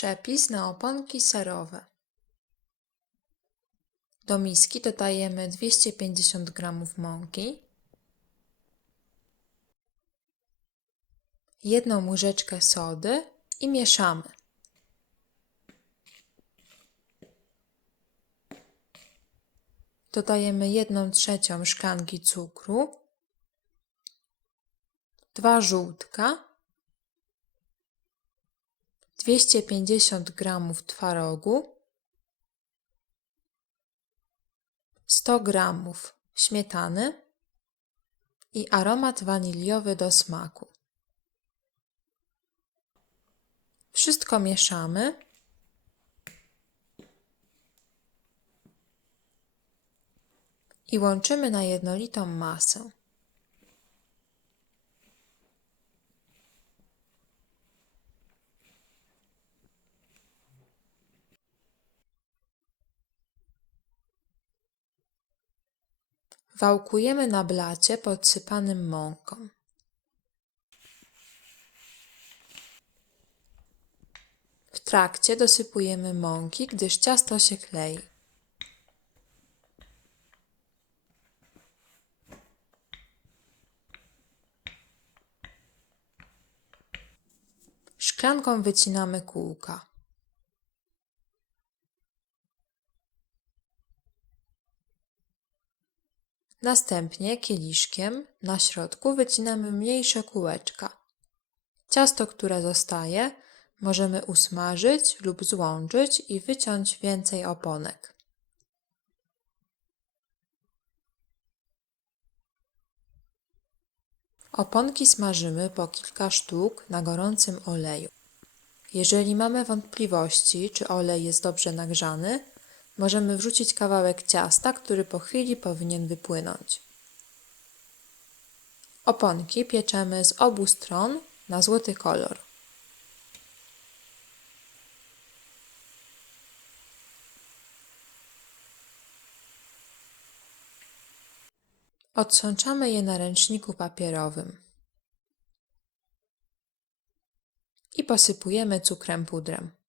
Przepis na oponki serowe. Do miski dodajemy 250 g mąki, jedną łyżeczkę sody i mieszamy. Dodajemy 1 trzecią szklanki cukru, dwa żółtka, 250 g twarogu, 100 g śmietany i aromat waniliowy do smaku. Wszystko mieszamy. I łączymy na jednolitą masę. Wałkujemy na blacie podsypanym mąką. W trakcie dosypujemy mąki, gdyż ciasto się klei. Szklanką wycinamy kółka. Następnie kieliszkiem na środku wycinamy mniejsze kółeczka. Ciasto, które zostaje, możemy usmażyć lub złączyć i wyciąć więcej oponek. Oponki smażymy po kilka sztuk na gorącym oleju. Jeżeli mamy wątpliwości, czy olej jest dobrze nagrzany, możemy wrzucić kawałek ciasta, który po chwili powinien wypłynąć. Oponki pieczemy z obu stron na złoty kolor. Odsączamy je na ręczniku papierowym i posypujemy cukrem pudrem.